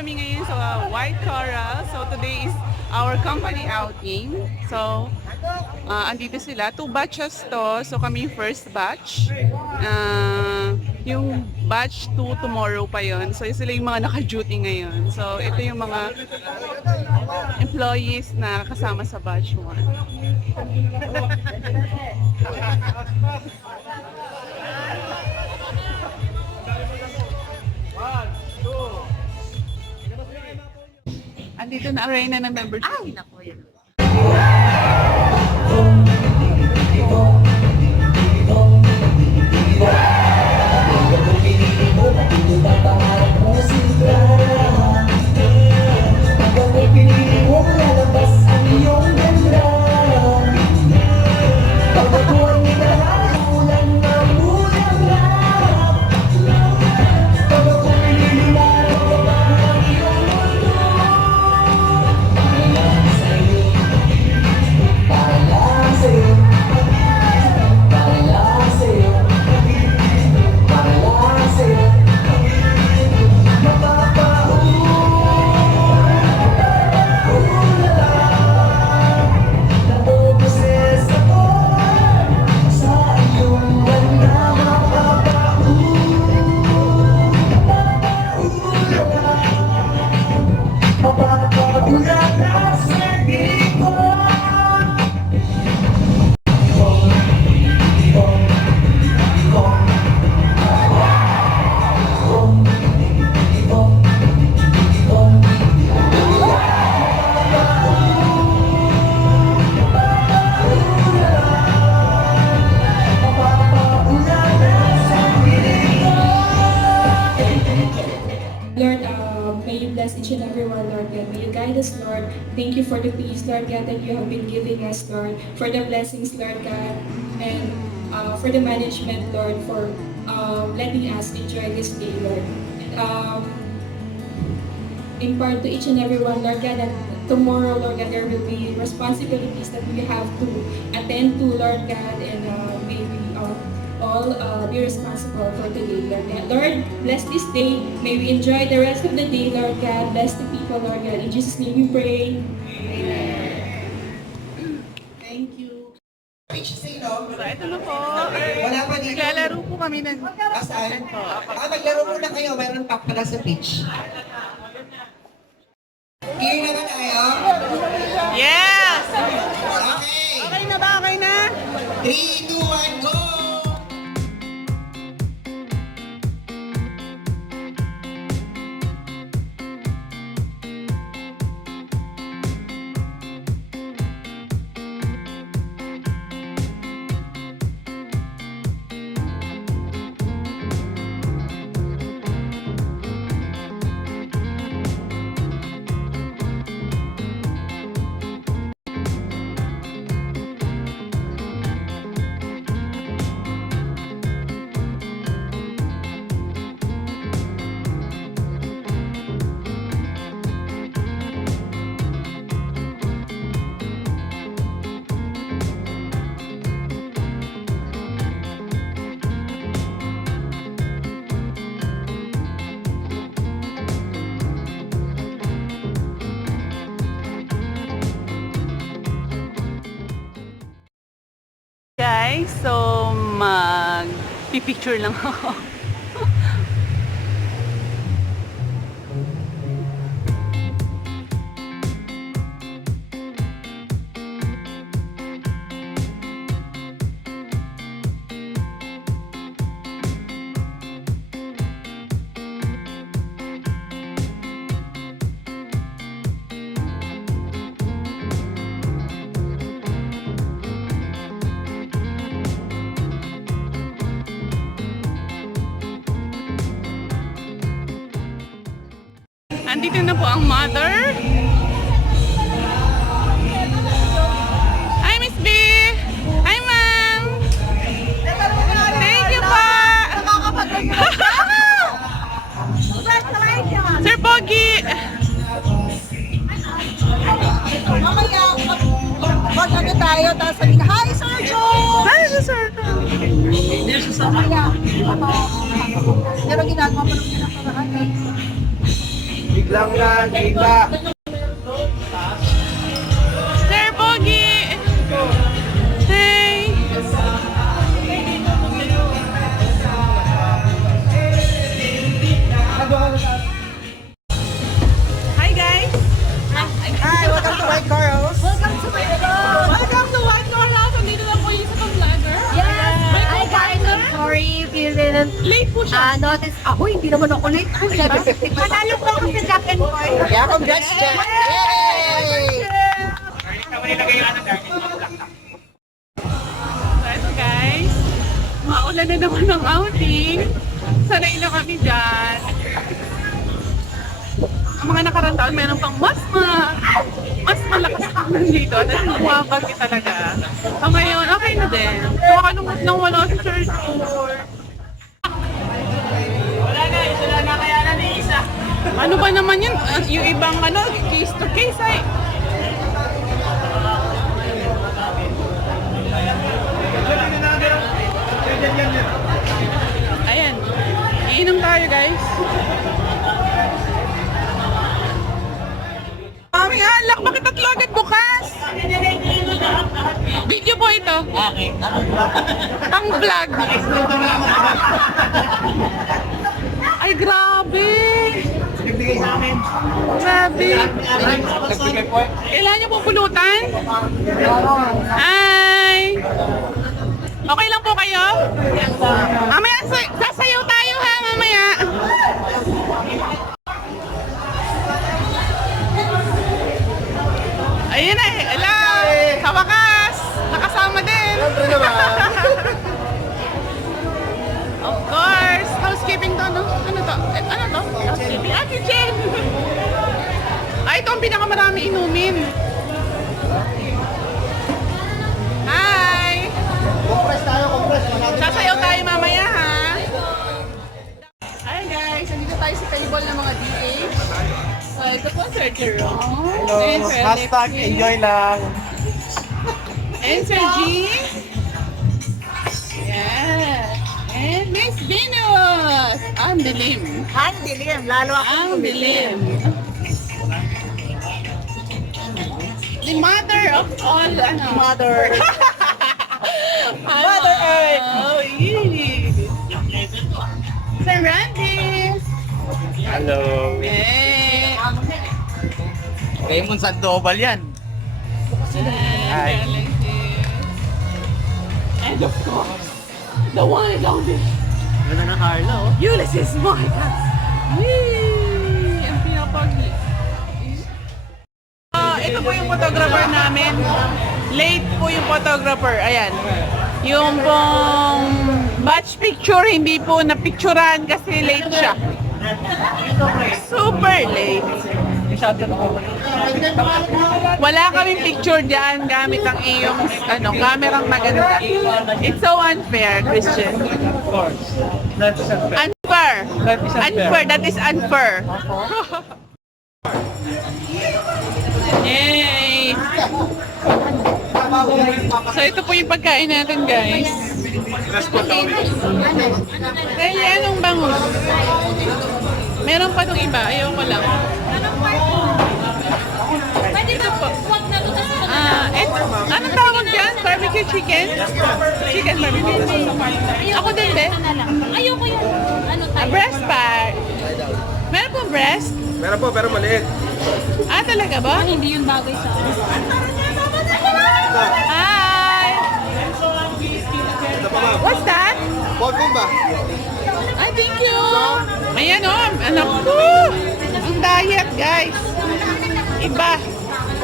kami ngayon sa White Coral. So today is our company outing. So andito sila. 2 batches to. So kami yung first batch. Yung batch 2 tomorrow pa yon. So sila yung mga naka-duty ngayon. So ito yung mga employees na kasama sa batch 1. Andito na arena ng membership. Ay, nako yan. Lord, may you bless each and every one, Lord God. May you guide us, Lord. Thank you for the peace, Lord God, that you have been giving us, Lord. For the blessings, Lord God. And for the management, Lord, for letting us enjoy this day, Lord. Impart to each and every one, Lord God, that tomorrow, Lord God, there will be responsibilities that we have to attend to, Lord God, and may we all be responsible for today, Lord God. Lord, bless this day. May we enjoy the rest of the day, Lord God. Bless the people, Lord God. In Jesus' name we pray. Amen. Thank you. So ito na po. Wala pa dito. Naglalaro po kami ng... Saan? Maglaro muna kayo. Mayroon pa pala sa pitch. Clear na ba tayo? Yes! Okay. Okay na ba? Okay na? 3, 2, 1, go! Guys, so mag-picture lang ako. Andito na po ang mother. Hi, Miss B! Hi, ma'am! Thank you po! Sir Pogi! Mamaya, mag-ano tayo, tapos sabihin, hi, Sir Joe! Saan si Sir? Mamaya, pero ginagawa pa rin ng paraan. lang na iba. Sir Pogi! Hey! Hi guys! Hi, welcome to White Corals. Welcome to White Corals. Welcome to White Corals! Nandito lang po yung isa pang vlogger. Yes, I guys, I'm sorry if you didn't Late po siya. notice. Ako, hindi naman ako late. Panalo po ako sa Jack and Boy. Yeah, congrats, Jack. Yay! So ito guys, maulan na naman ng outing. Sanay na kami dyan. Ang mga nakarang taon, meron pang mas malakas ang dito. Dahil bumabagi talaga. So ngayon, okay na din. So kalungkot lang wala si Sir Jor. Wala guys, wala na kaya na ni isa. Ano ba naman yun? Yung ibang case to case ay. Ayan. Iinom tayo guys. Mami, halak, bakit tatlo agad bukas? Video po ito. Ang vlog. Ay, grabe. Grabe. Kailangan niyo pong pulutan? Ay. Okay lang po kayo? Mamaya, sasayaw tayo ha, mamaya. Ayun na, hello! Sa wakas, nakasama din. Siyempre naman. Of course, housekeeping to, no? Ano to? Ano to? Housekeeping. Ah, kitchen! Ay, ito ang pinakamarami inumin. Hi! Compress tayo, compress. Sasayaw tayo mamaya, ha? Hi guys, nandito tayo sa table ng mga DH. So, ito po, Sir Jerome. Hello. And Sir Hashtag Alexis. enjoy lang. And Sir G. Yeah. And Miss Venus. Ang dilim. Ang dilim, lalo ako. Ang dilim. The mother of all, Mother. Mother Earth. Oh, yeah. Sir Randy. Hello. Eh. Raymond Sandoval yan. Hi. And of course, the one and only Ganda na Carlo. Ulysses Monica. Yay! Ang pinapagi. Ito po yung photographer namin. Late po yung photographer. Ayan. Yung pong batch picture, hindi po napicturan kasi late siya. Super late. Wala kaming picture dyan gamit ang iyong kamerang maganda. It's so unfair, Christian. Of course. That's unfair. Unfair. That is unfair. Unfair. That is unfair. Yay! So ito po yung pagkain natin, guys. Kaya anong bangus? Meron pa itong iba. Ayaw ko lang. Ito po. Anong tawag dyan? Barbecue chicken? Chicken barbecue. Ako din, be. Ayoko yun. Ano tayo? Breast part. Meron po breast? Meron po, pero maliit. Ah, talaga ba? Hindi yun bagay sa akin. Hi! Ito pa ma'am. What's that? Pork ba? Ay, thank you! Ayan o, anak ko! Ang diet, guys! Iba!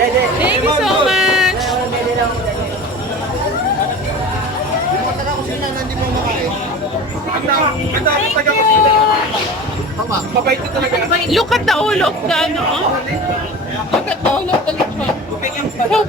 Thank you so much! Mabait na talaga. Look at the all of the, Look at all of the lechon. So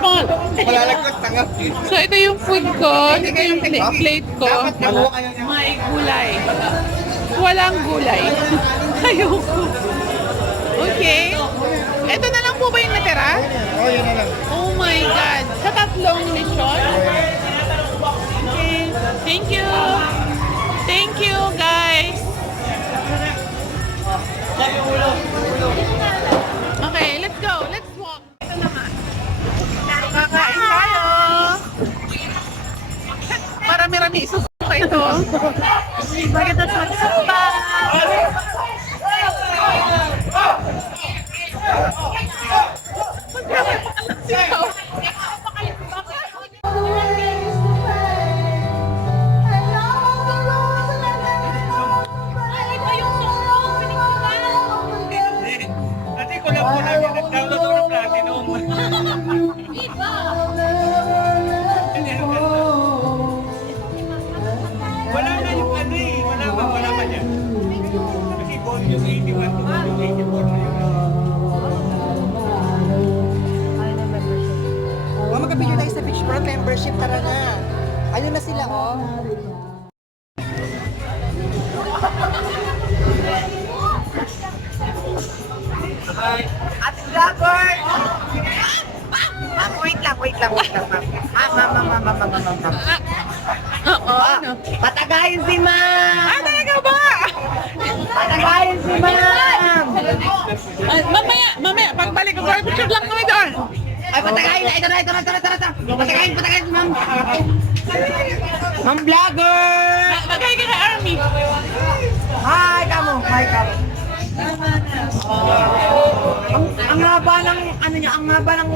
fun! Malalaglag tanga. So, ito yung food ko. Ito yung plate ko. May gulay. Walang gulay. Ayoko. Okay. Ito na lang po ba yung natira? Oh, yun na lang. Oh my God. Sa tatlong lechon? Okay. Thank you. Thank you, guys. ito. Bakit tas magsamba? Ate ko lang muna yan. Nag-download ako ng Platinum. Wala na yung ano eh. Wala pa dyan. Kasi volume yung 81 to volume 84 na yun. Magkabigyo tayo sa Beachfront membership, tara na. Ano na sila, oh? Ate Vlogger! Ma'am, wait lang, ma'am. Ma'am. Oo, ano? Patagayin si ma'am! Ah, talaga ba? Patagayin si ma'am! Mamaya, pagbalik ko, picture lang kami doon. Ay, patagayin na! Ito na! Patagayin si ma'am! Ma'am Vlogger! Magay ka na, Army. Hi, kamo! Ang haba ng, ano niya, ang haba ng...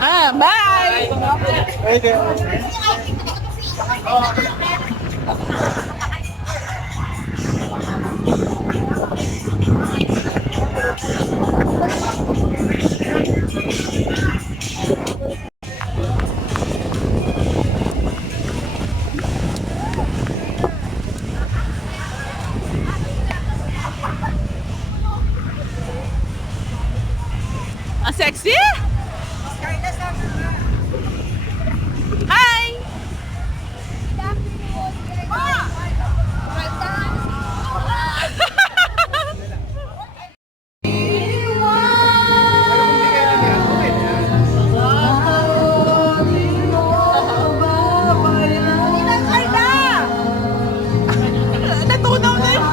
Ah, bye! Ang sexy! Hi! Natunaw na yun!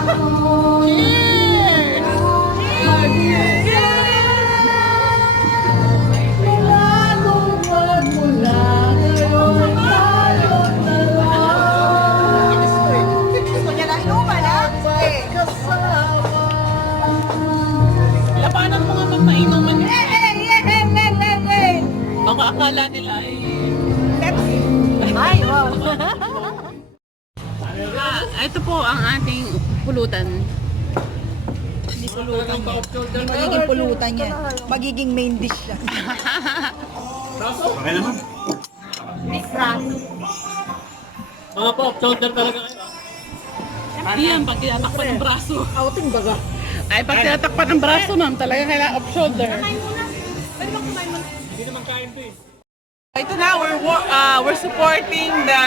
Gusto niya na inuman, ha? Labanan mo nga magmainuman yun. Baka akala nila ay... Ay, wow. Ito po ang ating pulutan. Magiging pulutan yan. Magiging main dish lang. Mga pop, shoulder talaga kayo. Yan, pag tinatakpan ng braso. Outing baga. Ay, pag tinatakpan ng braso, ma'am, talaga kailangan off shoulder. Hindi naman kain to eh. Ito na, we're supporting the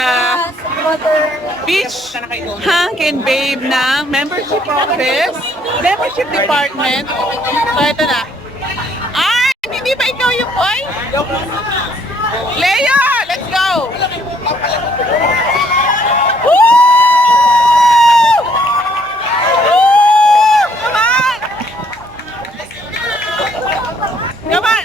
Beach Hank and Babe ng membership office, membership department. So, ito na. Ay, hindi ba ikaw yung boy? Leo, let's go! Woo! Woo! Come on! Come on!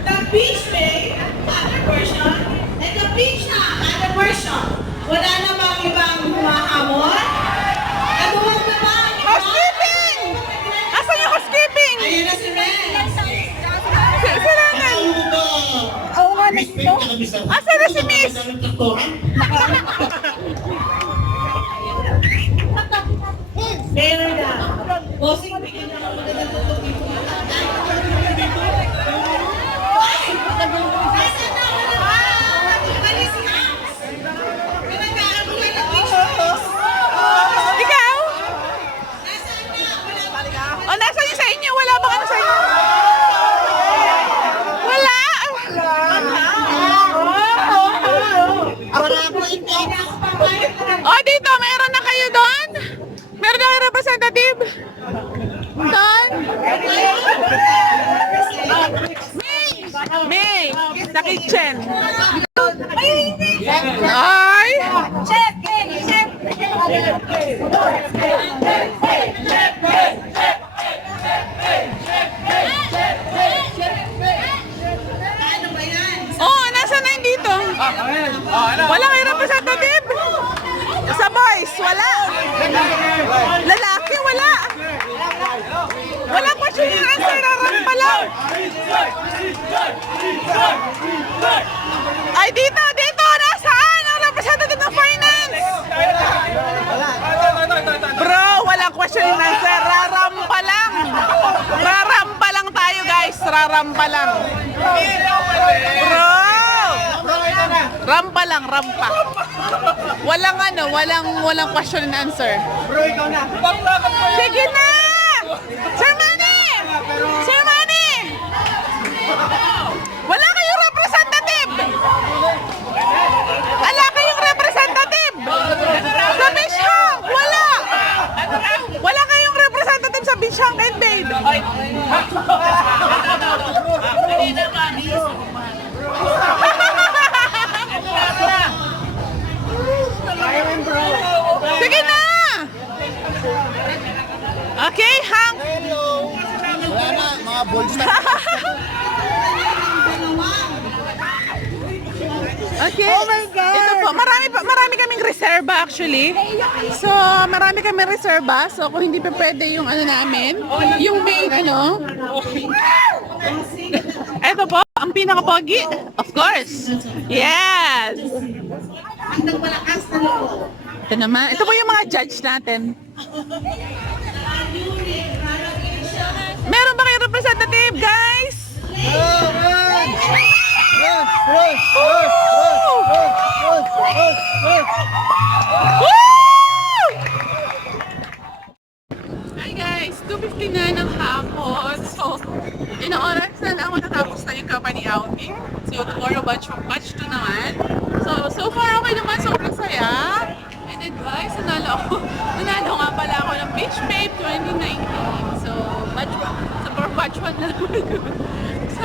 The beach day, other version, and the beach na, other version. Wala namang ibang humahamon. Kaduwag na ba? Housekeeping! Asan yung housekeeping? Ayun na si Ren. Silangan! Oo nga, nito. Asan na si Miss? There na. Bossing, bigyan niyo ng magandang tutugin. Nasaan na? Bali si Hans. Pinagkakabulan ng beach days. Ikaw? Nasaan na? Wala pa. O, nasa yung sa inyo? Wala bang ano sa inyo? Wala? O, dito, meron na kayo doon? Meron na kayo representative Saan? May! Sa kitchen. Ay! Chef, chef. Ano ba yan? Oh, nasa na yun dito? Wala kayo representative? Sa boys, wala. Lalaki, wala. Wala question and answer, rarang pa lang. Ay, dito, dito, nasaan ang representative ng finance? Bro, walang question and answer, rarampa lang. Rarampa lang tayo, guys, rarampa lang. Bro! Rampa lang, rampa. Walang walang question and answer. Bro, ikaw na. Sige na! Sir Manny! Sir Manny! Wala kayong representative! Wala kayong representative! Sa Beach Hang! Wala! Wala kayong representative sa Beach Hang and Babe! Sige na! Okay, Hank! Wala na, mga balls na. Okay. Oh my God! Ito po, marami kaming reserva actually. So, marami kaming reserva. So, kung hindi pa pwede yung ano namin, yung main ano. Ito po, ang pinaka-pogi. Of course. Yes! Ang nagmalakas na loob. Ito naman. Ito po yung mga judge natin. Meron ba kayong representative, guys? Woo! Hi guys, 2:50 na ng hapon. So, ilang oras na lang matatapos na yung company outing. So, tomorrow batch 2 naman. So far okay naman, sobrang saya. And then guys, nanalo nga pala ako ng Beach Babe 2019. So, batch 1 na naman yun. So,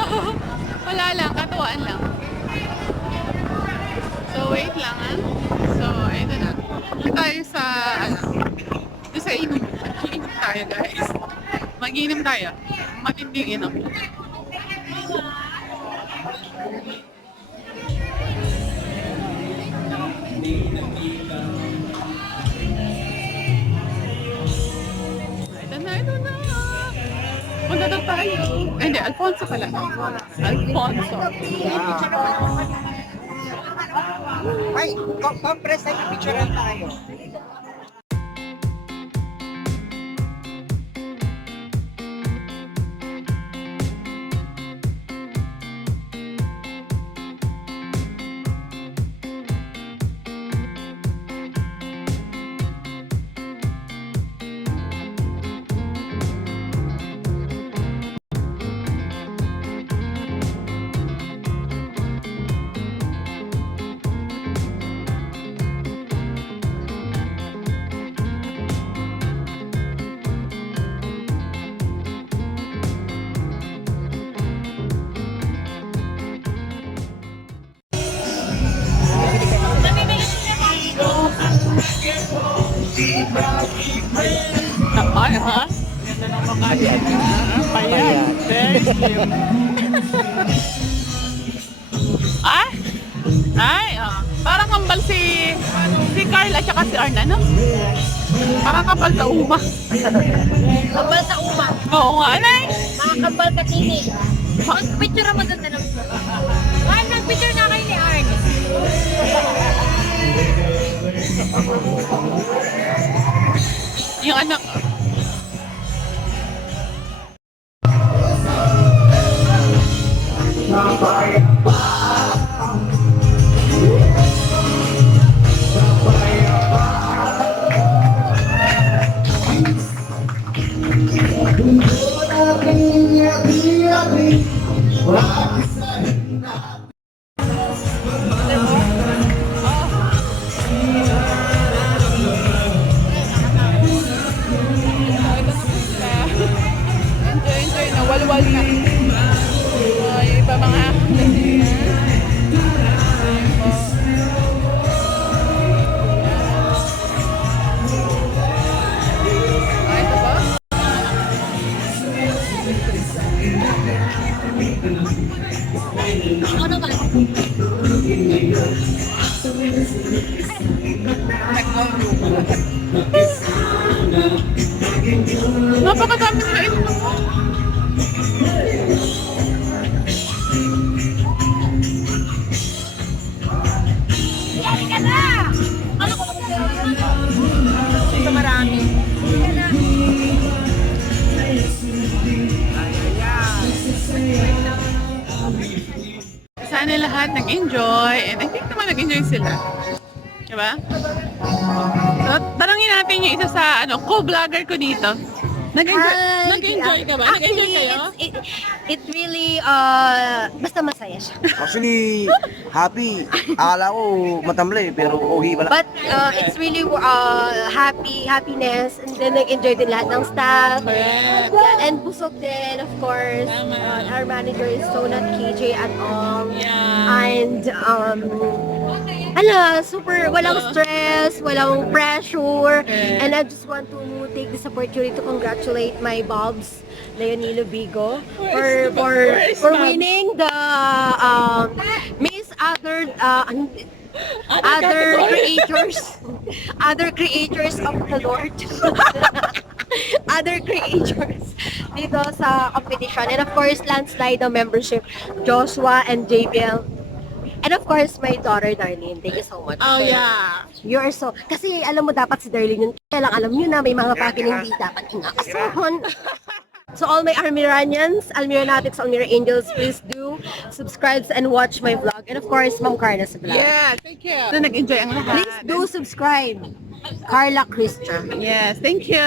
wala lang, katuwaan lang. So, wait lang ah. So, ito na. Ito tayo sa, ito sa inom. Mag-inom tayo guys. Mag-inom tayo. Matinding inom. Ito na. Punta na tayo. Hindi, Alfonso pala. Alfonso. Ay, compress tayo, picturean tayo. Ay, ha? Ganda ng mga yan. Payat. Very slim. Ay? Ay, parang kambal si Carl at saka si Arna, no? Parang kambal sa uma. Kambal sa uma. Oo nga, Nay. Mga kambal katini. Picture mo doon na lang. Nag-picture na kayo ni Arn. Yung anak. Ano ba? Napakadami sa ito. Yari ka na! Ano ko ba? Ito marami. Sana lahat nag-enjoy and I think naman nag-enjoy sila. Diba? So, tanongin natin yung isa sa co-vlogger ko dito. Nag-enjoy ka ba? Nag-enjoy kayo? It really, basta masaya siya. Actually, happy. Akala ko matamlay, pero okay pala. But it's really happiness, and then nag-enjoy din lahat ng staff. Correct. Yeah, and busog din, of course. Tama. Our manager is so not KJ at all. Yeah. And, super, walang stress, walang pressure. And I just want to take this opportunity to congratulate my Bobs, Leonilo Bigo, for Bobs? winning the Miss Other creators of the Lord. Other creators dito sa competition. And of course, landslide the membership, Joshua and JBL. And of course, my daughter, Darlene. Thank you so much. Oh, yeah. You're so... Kasi alam mo, dapat si Darlene yun. Kaya lang alam nyo na, may mga bagay na hindi dapat inaasahan. So all my Almiranians, Almiranatics, Almira Angels, please do subscribe and watch my vlog. And of course, Ma'am Carla sa vlog. Yeah, thank you. So, nag-enjoy ang lahat. Please do subscribe. Carla Christian. Yes, thank you.